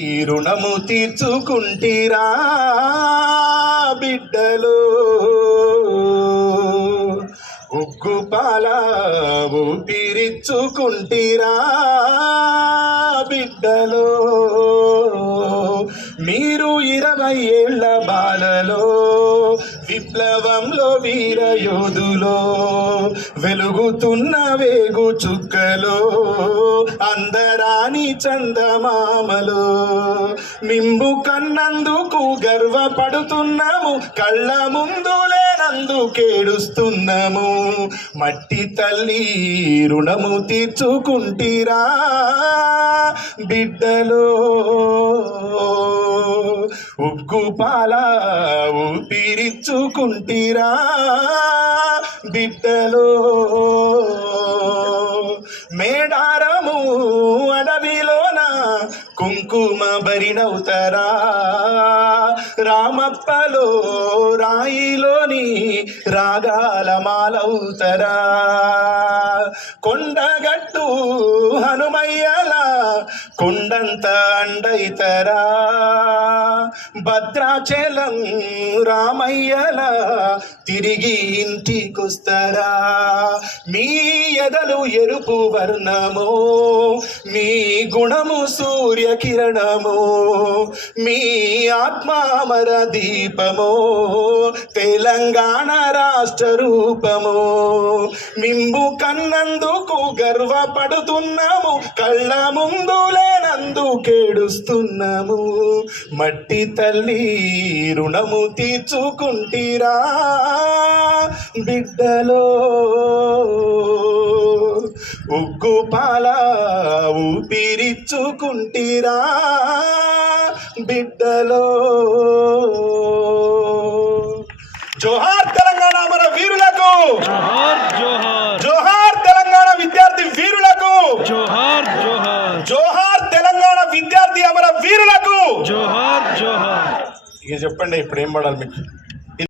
ఈ రుణము తీర్చుకుంటీరా బిడ్డలు, ఉగ్గుపాల ఊపిరిచ్చుకుంటీరా బిడ్డలు. మీరు 20 ఏళ్ల బాలలో విప్లవంలో వీరయోధులో, వెలుగుతున్న వేగు చుక్కలో అందరాని చందమామలో, మింబు కన్నందుకు గర్వపడుతున్నాము, కళ్ళ ముందు లేనందుకేడుస్తున్నాము. మట్టి తల్లి రుణము తీర్చుకుంటీరా బిడ్డలో, ఉగ్గుపాల ఊపిరిచ్చుకుంటీరా బిడ్డలో. మేడారము అడవిలోన కుంకుమ బరినవుతారా, రామప్పలో రాయిలోని రాగాల మాలవుతారా, కొండగట్టు హనుమయ్యల కొండంత అండైతరా, భద్రాచలం రామయ్యల తిరిగి ఇంటికొస్తారా. మీ ఎదలు ఎరుపు వర్ణమో, మీ గుణము సూర్యకిరణమో, మీ ఆత్మామర దీపమో, తెలంగాణ రాష్ట్ర రూపమో. మింబు కన్నందుకు గర్వపడుతున్నాము, కళ్ళ ముందు లేనందుకేడుస్తున్నాము. మట్టి తల్లి రుణము తీర్చుకుంటీరా బిడ్డలో, ఉగ్గుపాల ఊపిరిచ్చుకుంటీరా బిడ్డలో. జోహార్ తెలంగాణ అమర వీరులకు, జోహార్ తెలంగాణ విద్యార్థి వీరులకు, జోహార్ జోహార్ జోహార్ తెలంగాణ విద్యార్థి అమర వీరులకు. జోహార్ జోహార్. ఇక చెప్పండి ఇప్పుడు ఏం పడాలి మీకు?